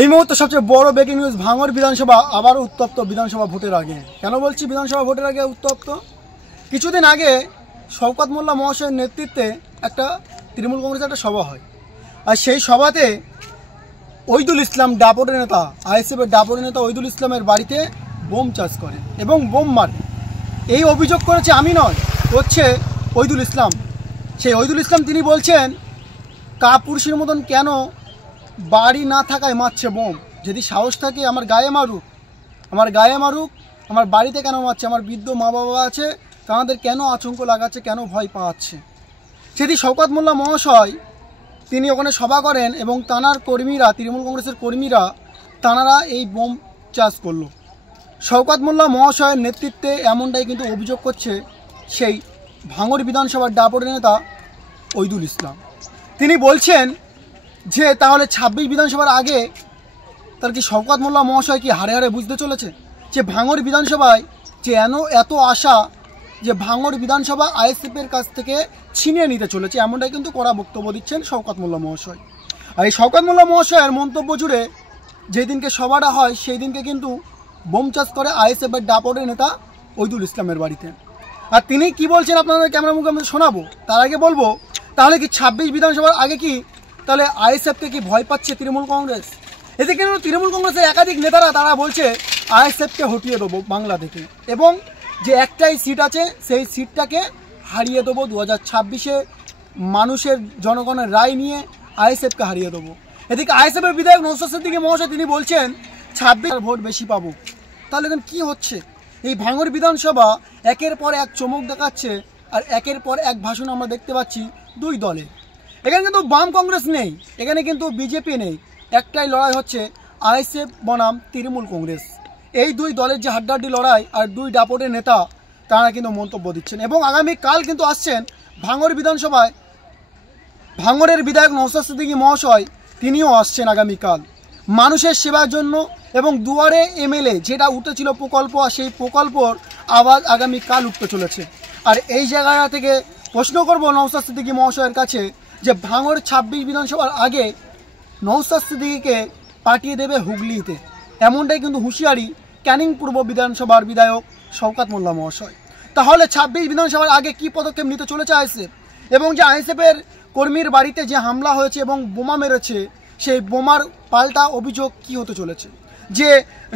এই মুহূর্তে সবচেয়ে বড় ব্রেকিং নিউজ, ভাঙড় বিধানসভা আবার উত্তপ্ত বিধানসভা ভোটের আগে। কেন বলছি বিধানসভা ভোটের আগে উত্তপ্ত? কিছুদিন আগে শওকত মোল্লা মহাশয়ের নেতৃত্বে একটা তৃণমূল কংগ্রেসের একটা সভা হয়, আর সেই সভাতে ওইদুল ইসলাম ডাপটের নেতা, আইএসএফের ডাপটের নেতা ওইদুল ইসলামের বাড়িতে বোম চাষ করে এবং বোম মারে। এই অভিযোগ করেছে আমি নয়, হচ্ছে ওইদুল ইসলাম। সেই ওইদুল ইসলাম তিনি বলছেন, কাপুরুষের মতন কেন বাড়ি না থাকায় মারছে বোম, যদি সাহস থাকে আমার গায়ে মারুক, আমার বাড়িতে কেন মারছে, আমার বৃদ্ধ মা বাবা আছে, তাদের কেন আতঙ্ক লাগাচ্ছে, কেন ভয় পাওয়াচ্ছে। সেটি শওকত মোল্লা মহাশয় তিনি ওখানে সভা করেন এবং তানার কর্মীরা, তৃণমূল কংগ্রেসের কর্মীরা, তানারা এই বোম চাষ করলো। শওকত মোল্লা মহাশয়ের নেতৃত্বে এমনটাই কিন্তু অভিযোগ করছে সেই ভাঙড় বিধানসভার ডাপটের নেতা ওইদুল ইসলাম। তিনি বলছেন যে তাহলে ২৬ বিধানসভার আগে তার কি শওকত মোল্লা মহাশয় কি হারে হারে বুঝতে চলেছে যে ভাঙড় বিধানসভায় যে এত আশা যে ভাঙড় বিধানসভা আইএসএফের কাছ থেকে ছিনিয়ে নিতে চলেছে, এমনটাই কিন্তু কড়া বক্তব্য দিচ্ছেন শওকত মোল্লা মহাশয়। আর এই শওকত মোল্লা মহাশয়ের মন্তব্য জুড়ে যেদিনকে সভাটা হয় সেই দিনকে কিন্তু বোম চাষ করে আইএসএফের ডাপটের নেতা ওইদুল ইসলামের বাড়িতে। আর তিনি কি বলছেন আপনাদের ক্যামেরা মুখে আমি শোনাবো। তার আগে বলবো, তাহলে কি ২৬ বিধানসভার আগে কি তাহলে আইএসএফকে কি ভয় পাচ্ছে তৃণমূল কংগ্রেস? এতে কিন্তু তৃণমূল কংগ্রেসের একাধিক নেতারা তারা বলছে আইএসএফকে হটিয়ে দেবো বাংলা থেকে, এবং যে একটাই সিট আছে সেই সিটটাকে হারিয়ে দেবো 2026-এ মানুষের জনগণের রায় নিয়ে আইএসএফকে হারিয়ে দেবো। এদিকে আইএসএফের বিধায়ক নওশাদ সিদ্দিকী মহাশয় তিনি বলছেন ২৬ ভোট বেশি পাবো। তাহলে এখন কী হচ্ছে? এই ভাঙড় বিধানসভা একের পর এক চমক দেখাচ্ছে, আর একের পর এক ভাষণ আমরা দেখতে পাচ্ছি দুই দলে। এখানে কিন্তু বাম কংগ্রেস নেই, এখানে কিন্তু বিজেপি নেই, একটাই লড়াই হচ্ছে আইএসএফ বনাম তৃণমূল কংগ্রেস। এই দুই দলের যে হাড্ডাহাড্ডি লড়াই, আর দুই ডাপটের নেতা তারা কিন্তু মন্তব্য দিচ্ছেন। এবং আগামীকাল কিন্তু আসছেন ভাঙড় বিধানসভায় ভাঙড়ের বিধায়ক নওশাদ সিদ্দিকী মহাশয়, তিনিও আসছেন আগামীকাল মানুষের সেবার জন্য। এবং দুয়ারে এমএলএ যেটা উঠেছিল প্রকল্প, আর সেই প্রকল্পর আবার আগামীকাল উঠতে চলেছে। আর এই জায়গা থেকে প্রশ্ন করব নওশাদ সিদ্দিকী মহাশয়ের কাছে যে ভাঙড় ২৬ বিধানসভার আগে নওশাদ সিদ্দিকীকে পাঠিয়ে দেবে হুগলিতে, এমনটাই কিন্তু হুঁশিয়ারি ক্যানিং পূর্ব বিধানসভার বিধায়ক শওকত মোল্লা মহাশয়। তাহলে ২৬ বিধানসভার আগে কি পদক্ষেপ নিতে চলেছে আইএসএফ? এবং যে আইএসএফের কর্মীর বাড়িতে যে হামলা হয়েছে এবং বোমা মেরেছে, সেই বোমার পাল্টা অভিযোগ কি হতে চলেছে? যে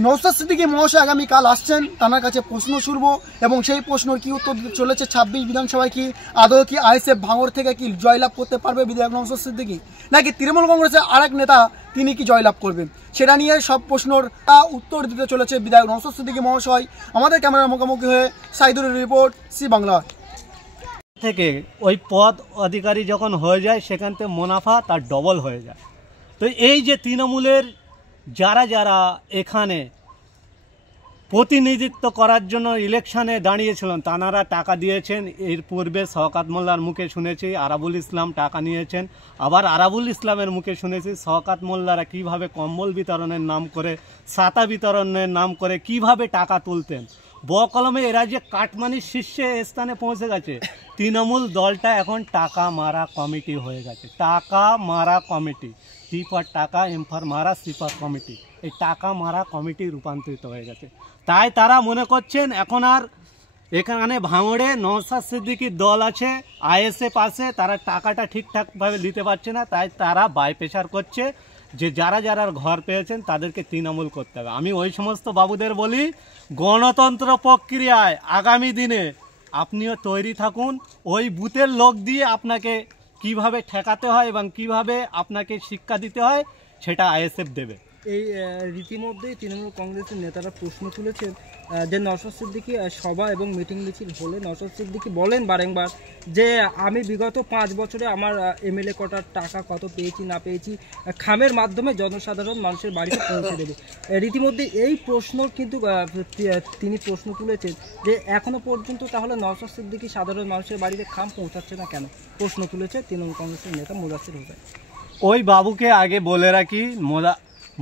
নওশাদ সিদ্দিকী মহাশয় আগামীকাল আসছেন, তার কাছে প্রশ্ন ছুড়ব এবং সেই প্রশ্নের কি উত্তর দিতে চলেছে। ২৬ বিধানসভায় কি আদৌ কি আইএসএফ ভাঙড় থেকে কি জয়লাভ করতে পারবে বিধায়ক নওশাদ সিদ্দিকী, নাকি তৃণমূল কংগ্রেসের আরেক নেতা তিনি কি জয়লাভ করবেন? সেটা নিয়ে সব প্রশ্নের উত্তর দিতে চলেছে বিধায়ক নওশাদ সিদ্দিকী মহাশয়। আমাদের ক্যামেরার মুখোমুখি হয়ে সাইদুরের রিপোর্ট, সি বাংলা থেকে। ওই পদ অধিকারী যখন হয়ে যায় সেখান থেকে মুনাফা তার ডবল হয়ে যায়। তো এই যে তৃণমূলের যারা যারা এখানে প্রতিনিধিত্ব করার জন্য ইলেকশনে দাঁড়িয়েছিলেন, তাঁরা টাকা দিয়েছেন। এর পূর্বে শওকত মোল্লার মুখে শুনেছি আরাবুল ইসলাম টাকা নিয়েছেন, আবার আরাবুল ইসলামের মুখে শুনেছি শওকত মোল্লারা কীভাবে কম্বল বিতরণের নাম করে, ছাতা বিতরণের নাম করে কিভাবে টাকা তুলতেন। বকলমে এরা যে কাটমানির শীর্ষে স্থানে পৌঁছে গেছে, তৃণমূল দলটা এখন টাকা মারা কমিটি হয়ে গেছে। টাকা মারা কমিটি, টি ফর টাকা, এম ফর মারা, সি ফর কমিটি, এই টাকা মারা কমিটি রূপান্তরিত হয়ে গেছে। তাই তারা মনে করছেন এখন আর এখানে ভাঙড়ে নওশাদ সিদ্দিকীর দল আছে, আইএসএফ আছে, তারা টাকাটা ঠিকঠাকভাবে দিতে পারছে না। তাই তারা বাইপ্রেশার করছে যে যারা যারা ঘর পেয়েছেন তাদেরকে তৃণমূল করতে হবে। আমি ওই সমস্ত বাবুদের বলি, গণতন্ত্র প্রক্রিয়ায় আগামী দিনে আপনিও তৈরি থাকুন। ওই বুথের লোক দিয়ে আপনাকে কিভাবে ঠেকাতে হয় এবং কিভাবে আপনাকে শিক্ষা দিতে হয় সেটা আইএসএফ দেবে। এই রীতিমধ্যেই তৃণমূল কংগ্রেসের নেতারা প্রশ্ন তুলেছেন যে নওশাদ সিদ্দিকী সভা এবং মিটিং মিছিল হলে নওশাদ সিদ্দিকী বলেন বারংবার যে আমি বিগত 5 বছরে আমার এমএলএ কোটার টাকা কত পেয়েছি না পেয়েছি খামের মাধ্যমে জনসাধারণ মানুষের বাড়িতে পৌঁছে দেবে। রীতিমধ্যে এই প্রশ্ন কিন্তু তিনি প্রশ্ন তুলেছেন যে এখনো পর্যন্ত তাহলে নওশাদ সিদ্দিকী সাধারণ মানুষের বাড়িতে খাম পৌঁছাচ্ছে না কেন, প্রশ্ন তুলেছে তৃণমূল কংগ্রেসের নেতা মোদাচ্ছের হোসেন। ওই বাবুকে আগে বলে রাখি,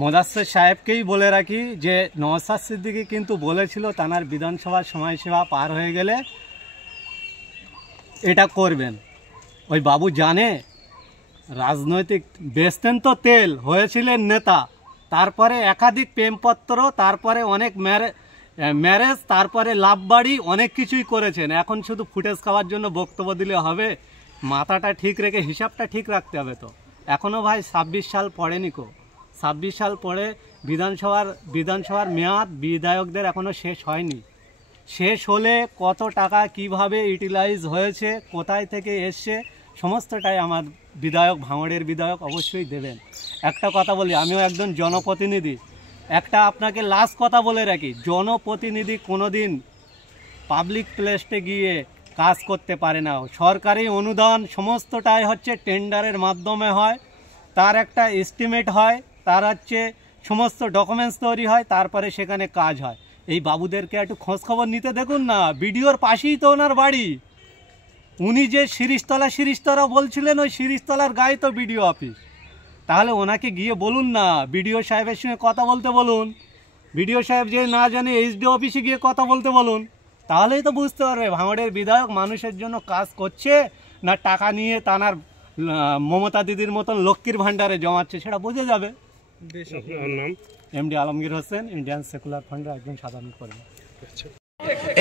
মোদাচ্ছের সাহেবকেই বলে রাখি যে নওশাদ সিদ্দিকী কিন্তু বলেছিল তাঁর বিধানসভার সময়সীমা পার হয়ে গেলে এটা করবেন। ওই বাবু জানে রাজনৈতিক বেচতেন তো তেল, হয়েছিলেন নেতা, তারপরে একাধিক প্রেমপত্র, তারপরে অনেক ম্যারেজ, তারপরে লাভ বাড়ি, অনেক কিছুই করেছেন। এখন শুধু ফুটেজ খাওয়ার জন্য বক্তব্য দিলে হবে? মাথাটা ঠিক রেখে হিসাবটা ঠিক রাখতে হবে। তো এখনও ভাই 26 সাল পড়েনি কো, 26 সাল পরে বিধানসভার মেয়াদ বিধায়কদের এখনও শেষ হয়নি। শেষ হলে কত টাকা কিভাবে ইউটিলাইজ হয়েছে, কোথায় থেকে এসছে, সমস্তটাই আমার বিধায়ক, ভাঙড়ের বিধায়ক অবশ্যই দেবেন। একটা কথা বলি, আমিও একজন জনপ্রতিনিধি, একটা আপনাকে লাস্ট কথা বলে রাখি, জনপ্রতিনিধি কোনোদিন পাবলিক প্লেসে গিয়ে কাজ করতে পারে না। সরকারি অনুদান সমস্তটাই হচ্ছে টেন্ডারের মাধ্যমে হয়, তার একটা এস্টিমেট হয়, তার হচ্ছে সমস্ত ডকুমেন্টস তৈরি হয়, তারপরে সেখানে কাজ হয়। এই বাবুদেরকে একটু খোঁজখবর নিতে দেখুন না, বিডিওর পাশেই তো ওনার বাড়ি। উনি যে শিরিষতলা বলছিলেন, ওই শিরিষতলার গায়ে তো বিডিও অফিস। তাহলে ওনাকে গিয়ে বলুন না, বিডিও সাহেবের সঙ্গে কথা বলতে বলুন। বিডিও সাহেব যে না জানে এইচডি অফিসে গিয়ে কথা বলতে বলুন, তাহলেই তো বুঝতে পারবে ভাঙড়ের বিধায়ক মানুষের জন্য কাজ করছে না টাকা নিয়ে তানার মমতা দিদির মতন লক্ষ্মীর ভাণ্ডারে জমাচ্ছে, সেটা বোঝা যাবে। MD Alamgir Hossain, Indian secular ফান্ডের একজন সাধারণ কর্মী।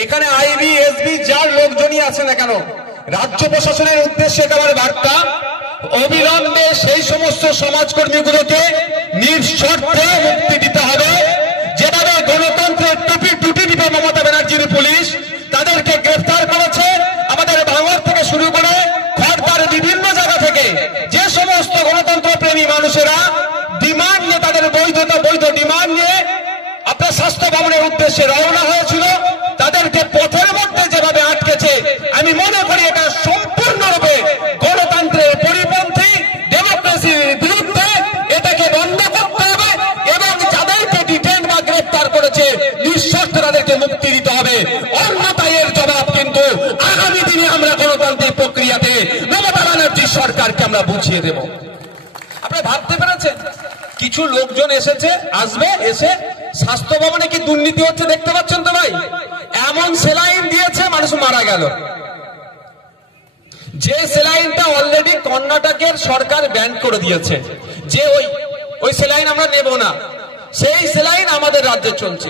এখানে আইবি এসবি যার লোকজনই আছে না কেন, রাজ্য প্রশাসনের উদ্দেশ্যে একেবারে বার্তা, অবিলম্বে সেই সমস্ত সমাজকর্মীগুলোকে নিঃশর্তে মুক্তি দিতে হবে। যেভাবে গণতন্ত্রের টুটি দিবে মমতা ব্যানার্জির পুলিশ, তাদেরকে গ্রেফতার করেছে। আমাদের ভাঙড় থেকে শুরু করে খড়দার বিভিন্ন জায়গা থেকে যে সমস্ত গণতন্ত্র প্রেমী মানুষেরা ডিমান্ড নিয়ে, তাদের বৈধ ডিমান্ড নিয়ে আপনার স্বাস্থ্য ভবনের উদ্দেশ্যে রওনা হয়েছিল, তাদেরকে পথের মধ্যে যেভাবে আটকেছে, আমি মনে করি এটা সম্পূর্ণরূপে গণতন্ত্রের পরিপন্থী, ডেমোক্রেসির বিরুদ্ধে। এটাকে বন্ধ করতে হবে এবং যাদেরকে ডিটেইন বা গ্রেফতার করেছে নিঃশর্তে তাদেরকে মুক্তি দিতে হবে। অন্যথায় এর জবাব কিন্তু আগামী দিনে আমরা গণতান্ত্রিক প্রক্রিয়াতে মমতা ব্যানার্জির সরকারকে আমরা বুঝিয়ে দেব। আপনারা ভাবতে পেরেছেন, কিছু লোকজন আসবে, এসে স্বাস্থ্য ভবনে কি দুর্নীতি হচ্ছে দেখতে পাচ্ছেন তো ভাই? এমন সেলাইন দিয়েছে, মানুষ মারা গেল। যে সেলাইনটা অলরেডি কর্ণাটকের সরকার ব্যান করে দিয়েছে, যে ওই সেলাইন আমরা নেব না, সেই সেলাইন আমাদের রাজ্যে চলছে।